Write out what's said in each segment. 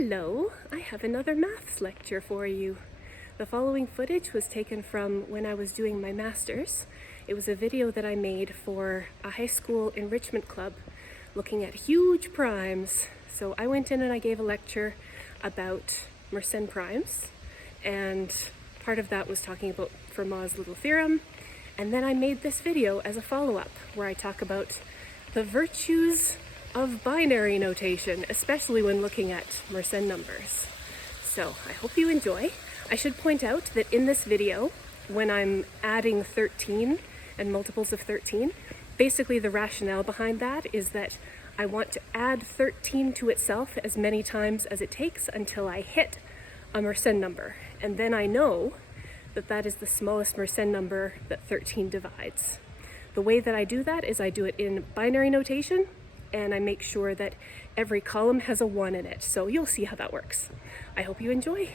Hello, I have another maths lecture for you. The following footage was taken from when I was doing my master's. It was a video that I made for a high school enrichment club looking at huge primes. So I went in and I gave a lecture about Mersenne primes, and part of that was talking about Fermat's little theorem. And then I made this video as a follow-up where I talk about the virtues of binary notation, especially when looking at Mersenne numbers. So I hope you enjoy. I should point out that in this video, when I'm adding 13 and multiples of 13, basically the rationale behind that is that I want to add 13 to itself as many times as it takes until I hit a Mersenne number. And then I know that that is the smallest Mersenne number that 13 divides. The way that I do that is I do it in binary notation, and I make sure that every column has a 1 in it. So you'll see how that works. I hope you enjoy.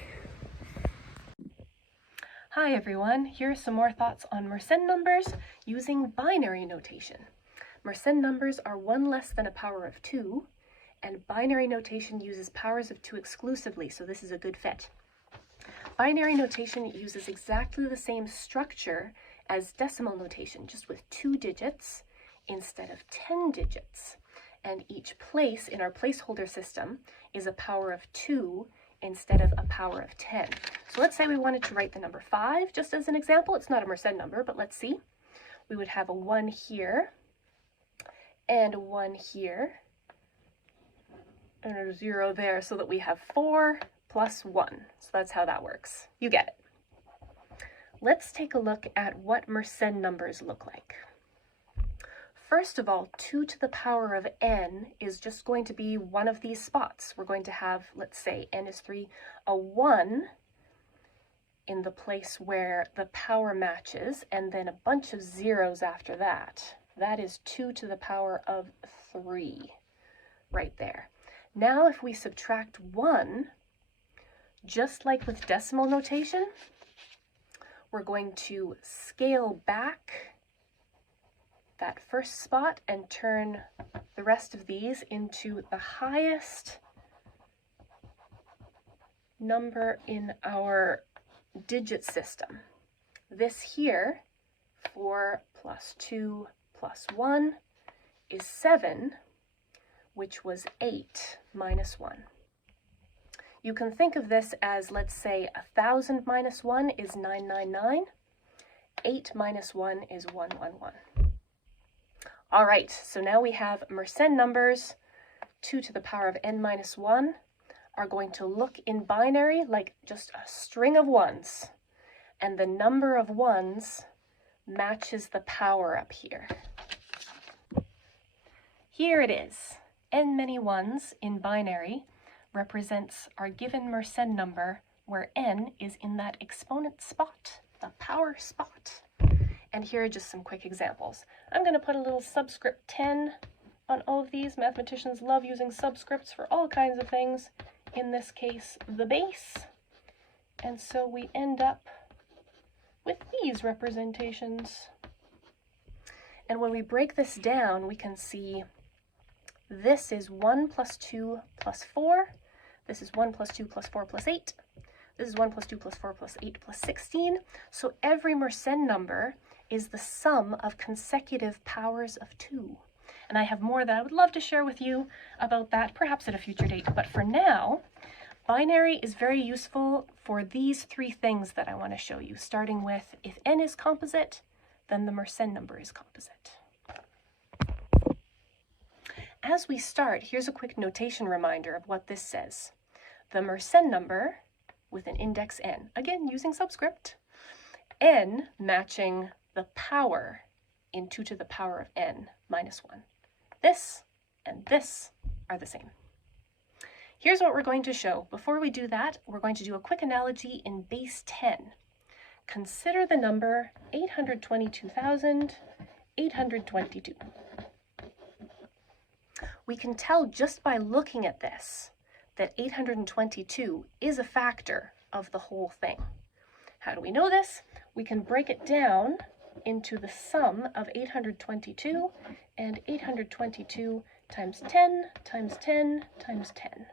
Hi everyone, here are some more thoughts on Mersenne numbers using binary notation. Mersenne numbers are 1 less than a power of 2, and binary notation uses powers of 2 exclusively, so this is a good fit. Binary notation uses exactly the same structure as decimal notation, just with 2 digits instead of 10 digits. And each place in our placeholder system is a power of 2 instead of a power of 10. So let's say we wanted to write the number 5, just as an example. It's not a Mersenne number, but let's see. We would have a 1 here, and a 1 here, and a 0 there, so that we have 4 plus 1. So that's how that works. You get it. Let's take a look at what Mersenne numbers look like. First of all, 2 to the power of n is just going to be one of these spots. We're going to have, let's say, n is 3, a 1 in the place where the power matches, and then a bunch of zeros after that. That is 2 to the power of 3, right there. Now if we subtract 1, just like with decimal notation, we're going to scale back that first spot and turn the rest of these into the highest number in our digit system. This here, 4 plus 2 plus 1, is 7, which was 8 minus 1. You can think of this as, let's say, 1,000 minus 1 is 999, 8 minus 1 is 111. All right, so now we have Mersenne numbers. 2 to the power of n minus 1 are going to look in binary like just a string of 1s, and the number of 1s matches the power up here. Here it is. N many 1s in binary represents our given Mersenne number, where n is in that exponent spot, the power spot. And here are just some quick examples. I'm going to put a little subscript 10 on all of these. Mathematicians love using subscripts for all kinds of things. In this case, the base. And so we end up with these representations. And when we break this down, we can see this is 1 plus 2 plus 4. This is 1 plus 2 plus 4 plus 8. This is 1 plus 2 plus 4 plus 8 plus 16. So every Mersenne number is the sum of consecutive powers of 2. And I have more that I would love to share with you about that, perhaps at a future date. But for now, binary is very useful for these 3 things that I want to show you, starting with if n is composite, then the Mersenne number is composite. As we start, here's a quick notation reminder of what this says. The Mersenne number with an index n, again using subscript, n matching the power in 2 to the power of n minus 1. This and this are the same. Here's what we're going to show. Before we do that, we're going to do a quick analogy in base 10. Consider the number 822,822. We can tell just by looking at this that 822 is a factor of the whole thing. How do we know this? We can break it down into the sum of 822 and 822 times 10 times 10 times 10.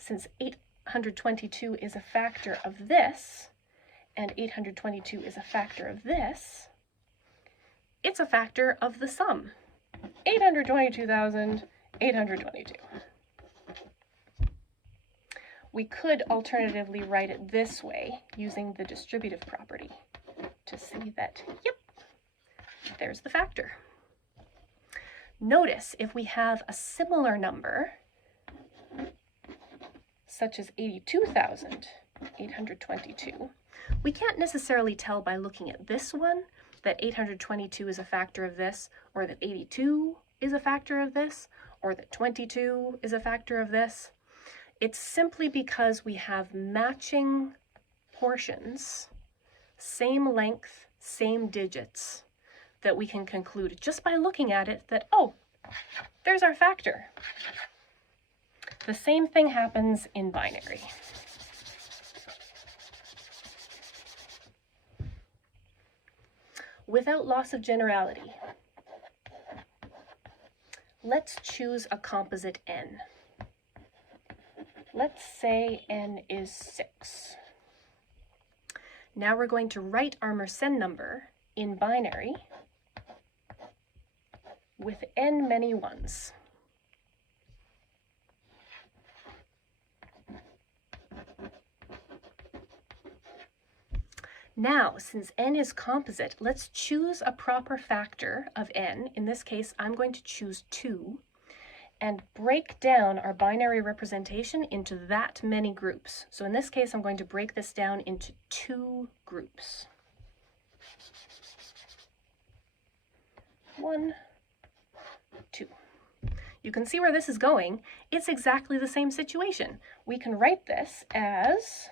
since 822 is a factor of this, and 822 is a factor of this, it's a factor of the sum, 822,822. We could alternatively write it this way, using the distributive property, to see that, yep, there's the factor. Notice if we have a similar number, such as 82,822, we can't necessarily tell by looking at this one that 822 is a factor of this, or that 82 is a factor of this, or that 22 is a factor of this. It's simply because we have matching portions, same length, same digits, that we can conclude just by looking at it that, oh, there's our factor. The same thing happens in binary. Without loss of generality, let's choose a composite n. Let's say n is 6. Now we're going to write our Mersenne number in binary with n many ones. Now, since n is composite, let's choose a proper factor of n. In this case, I'm going to choose 2, and break down our binary representation into that many groups. So in this case, I'm going to break this down into 2 groups. 1, 2. You can see where this is going. It's exactly the same situation. We can write this as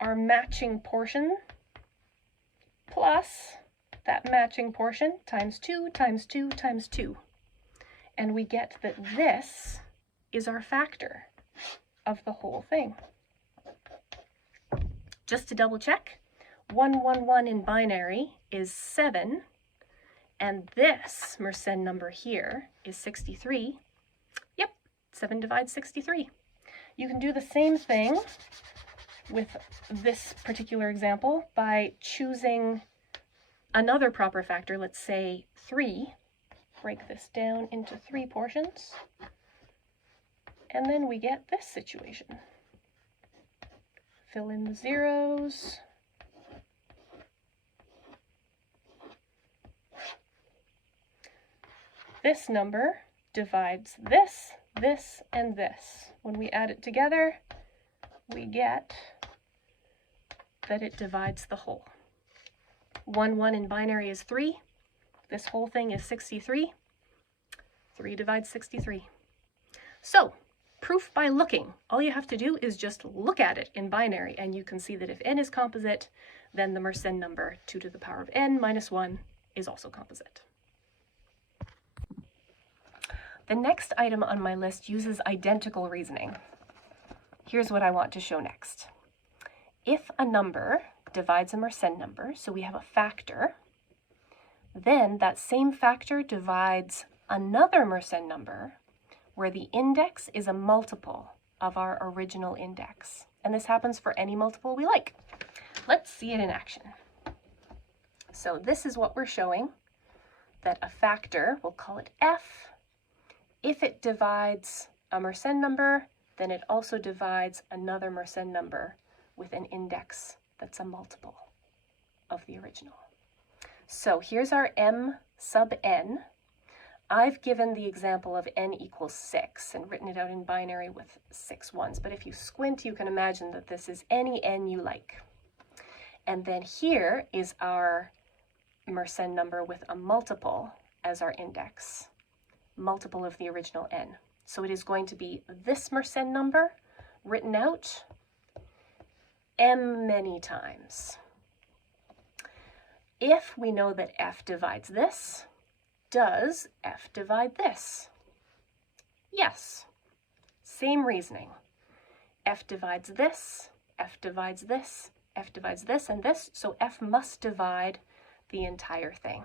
our matching portion plus that matching portion times 2 times 2 times 2. And we get that this is our factor of the whole thing. Just to double check, 111 in binary is 7, and this Mersenne number here is 63. Yep, 7 divides 63. You can do the same thing with this particular example by choosing another proper factor, let's say 3. Break this down into 3 portions, and then we get this situation. Fill in the zeros. This number divides this, this, and this. When we add it together, we get that it divides the whole. 1, 1 in binary is 3. This whole thing is 63. 3 divides 63. So, proof by looking. All you have to do is just look at it in binary, and you can see that if n is composite, then the Mersenne number 2 to the power of n minus 1 is also composite. The next item on my list uses identical reasoning. Here's what I want to show next. If a number divides a Mersenne number, so we have a factor, then that same factor divides another Mersenne number where the index is a multiple of our original index. And this happens for any multiple we like. Let's see it in action. So this is what we're showing, that a factor, we'll call it f, if it divides a Mersenne number, then it also divides another Mersenne number with an index that's a multiple of the original. So here's our m sub n. I've given the example of n equals 6 and written it out in binary with 6 ones, but if you squint, you can imagine that this is any n you like. And then here is our Mersenne number with a multiple as our index, multiple of the original n. So it is going to be this Mersenne number written out m many times. If we know that f divides this, does f divide this? Yes. Same reasoning. F divides this, f divides this, f divides this and this, so f must divide the entire thing.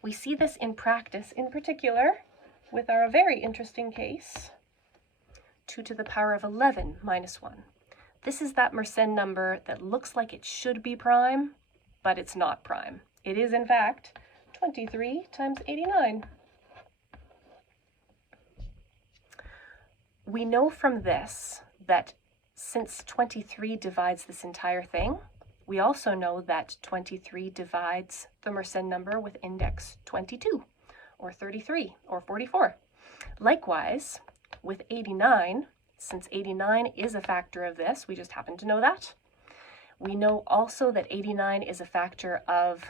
We see this in practice, in particular with our very interesting case, 2 to the power of 11 minus 1. This is that Mersenne number that looks like it should be prime, but it's not prime. It is, in fact, 23 times 89. We know from this that since 23 divides this entire thing, we also know that 23 divides the Mersenne number with index 22, or 33, or 44. Likewise, with 89, since 89 is a factor of this, we just happen to know that. We know also that 89 is a factor of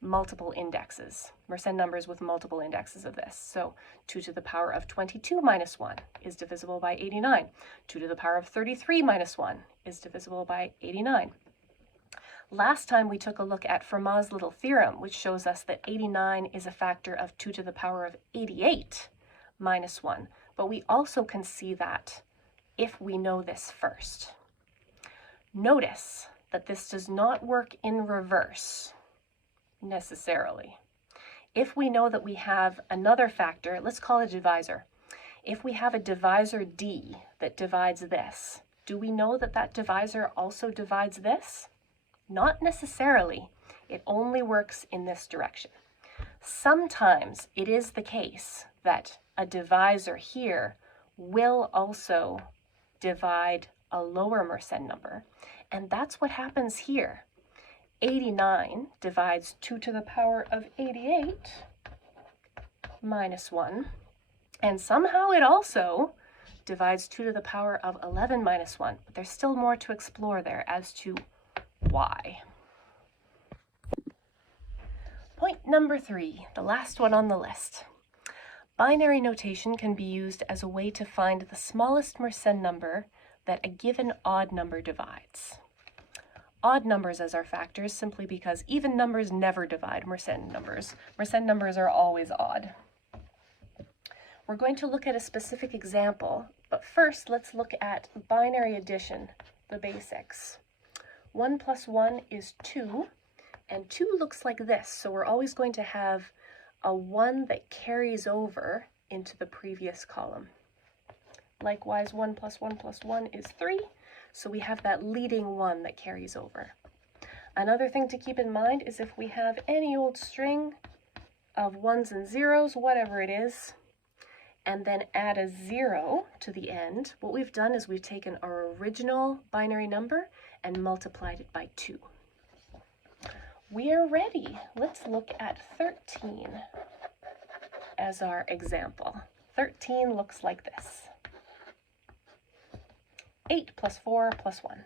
multiple indexes, Mersenne numbers with multiple indexes of this. So 2 to the power of 22 minus 1 is divisible by 89. 2 to the power of 33 minus 1 is divisible by 89. Last time we took a look at Fermat's little theorem, which shows us that 89 is a factor of 2 to the power of 88 minus 1. But we also can see that if we know this first. Notice that this does not work in reverse necessarily. If we know that we have another factor, let's call it a divisor. If we have a divisor D that divides this, do we know that that divisor also divides this? Not necessarily. It only works in this direction. Sometimes it is the case that a divisor here will also divide a lower Mersenne number, and that's what happens here. 89 divides 2 to the power of 88 minus 1, and somehow it also divides 2 to the power of 11 minus 1, but there's still more to explore there as to why. Point number 3, the last one on the list. Binary notation can be used as a way to find the smallest Mersenne number that a given odd number divides. Odd numbers as our factors simply because even numbers never divide Mersenne numbers. Mersenne numbers are always odd. We're going to look at a specific example, but first let's look at binary addition, the basics. 1 plus 1 is 2, and 2 looks like this, so we're always going to have a 1 that carries over into the previous column. Likewise, 1 plus 1 plus 1 is 3, so we have that leading 1 that carries over. Another thing to keep in mind is if we have any old string of 1s and 0s, whatever it is, and then add a 0 to the end, what we've done is we've taken our original binary number and multiplied it by 2. We are ready. Let's look at 13 as our example. 13 looks like this. 8 plus 4 plus 1.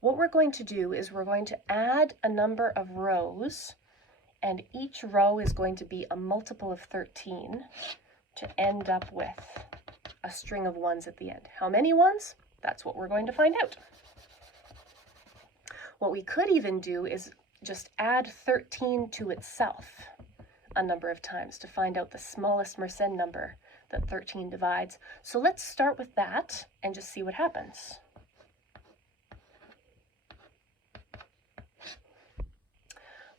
What we're going to do is we're going to add a number of rows, and each row is going to be a multiple of 13 to end up with a string of 1s at the end. How many 1s? That's what we're going to find out. What we could even do is just add 13 to itself a number of times to find out the smallest Mersenne number that 13 divides. So let's start with that and just see what happens.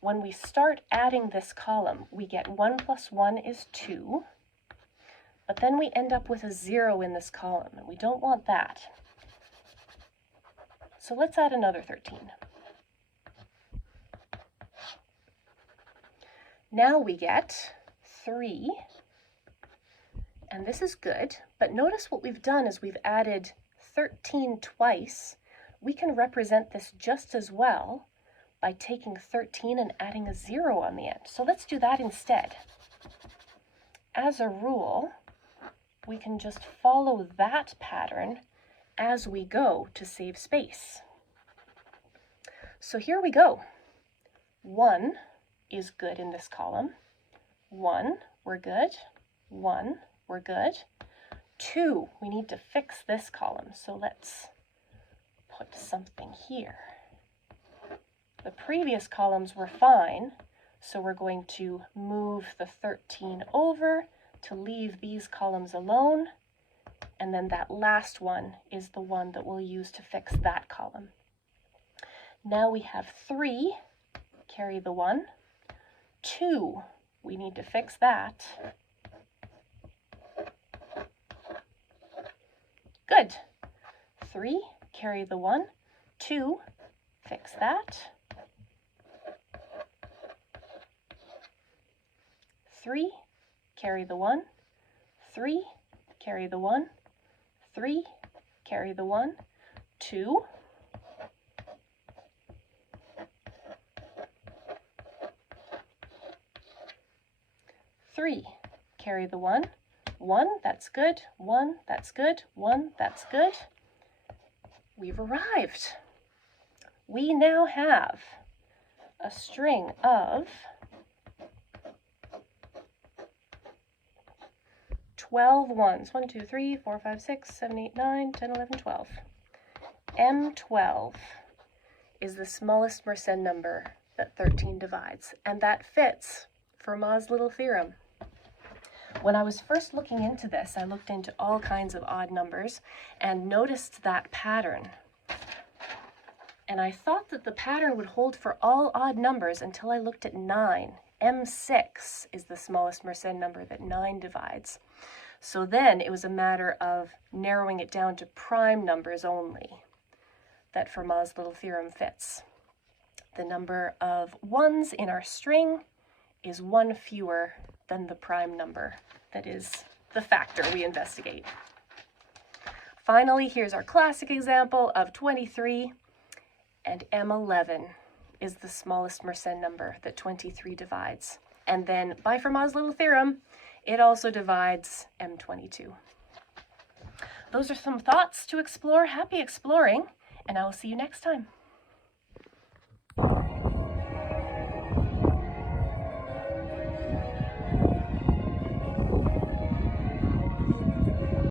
When we start adding this column, we get 1 plus 1 is 2, but then we end up with a 0 in this column, and we don't want that. So let's add another 13. Now we get 3, and this is good, but notice what we've done is we've added 13 twice. We can represent this just as well by taking 13 and adding a 0 on the end. So let's do that instead. As a rule, we can just follow that pattern as we go to save space. So here we go. 1 is good in this column. 1, we're good. 1, we're good. 2, we need to fix this column, so let's put something here. The previous columns were fine, so we're going to move the 13 over to leave these columns alone, and then that last one is the one that we'll use to fix that column. Now we have 3, carry the 1. 2, we need to fix that. Good. 3, carry the 1. 2, fix that. 3, carry the 1. 3, carry the 1. 3, carry the 1. 2. 3, carry the 1. 1, that's good. 1, that's good. 1, that's good. We've arrived. We now have a string of 12 ones. 1, 2, 3, 4, 5, 6, 7, 8, 9, 10, 11, 12. M12 is the smallest Mersenne number that 13 divides, and that fits Fermat's little theorem. When I was first looking into this, I looked into all kinds of odd numbers and noticed that pattern. And I thought that the pattern would hold for all odd numbers until I looked at 9. M6 is the smallest Mersenne number that 9 divides. So then it was a matter of narrowing it down to prime numbers only that Fermat's little theorem fits. The number of 1s in our string is 1 fewer than the prime number, that is the factor we investigate. Finally, here's our classic example of 23, and M11 is the smallest Mersenne number that 23 divides. And then, by Fermat's little theorem, it also divides M22. Those are some thoughts to explore. Happy exploring, and I will see you next time.